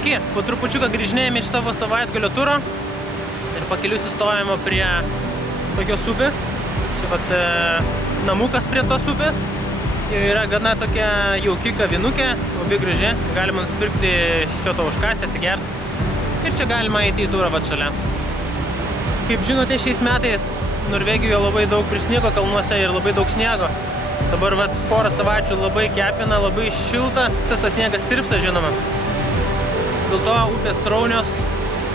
Sveiki, po trupučiuką grįžinėjame iš savo savaitgalio turo ir pakeliui sustojame prie tokios upės. Čia vat namukas prie tos upės. Jau yra gana tokia jauki kavinukė, labai graži. Galima nusipirkti šito užkasti, atsigerti. Ir čia galima eiti į turą vat šalia. Kaip žinote, šiais metais Norvegijoje labai daug prisnigo kalnuose ir labai daug sniego. Dabar vat porą savaičių labai kepina, labai šilta. Visas tas sniegas tirpsta, žinoma. Dėl to upės sraunios.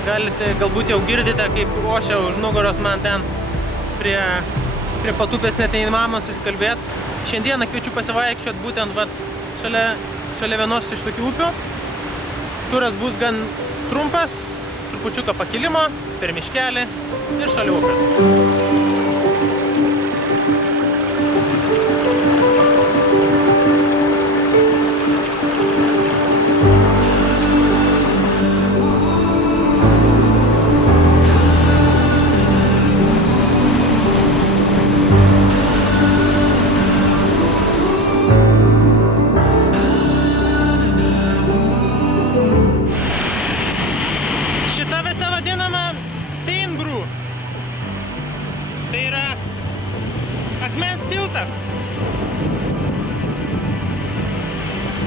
Galbūt jau girdite, kaip ošia už nugaros man ten prie pat upės net neįmanoma susikalbėti. Šiandieną kviečiu pasivaikščioti būtent vat šalia vienos iš tokių upių. Turas bus gan trumpas, trupučiuką pakilimo, per miškelį ir šalia upės. Šita vieta vadinama Steinbrų. Tai yra akmens tiltas.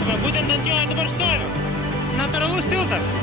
Va, būtent ant jo dabar stoviu. Natūralus tiltas.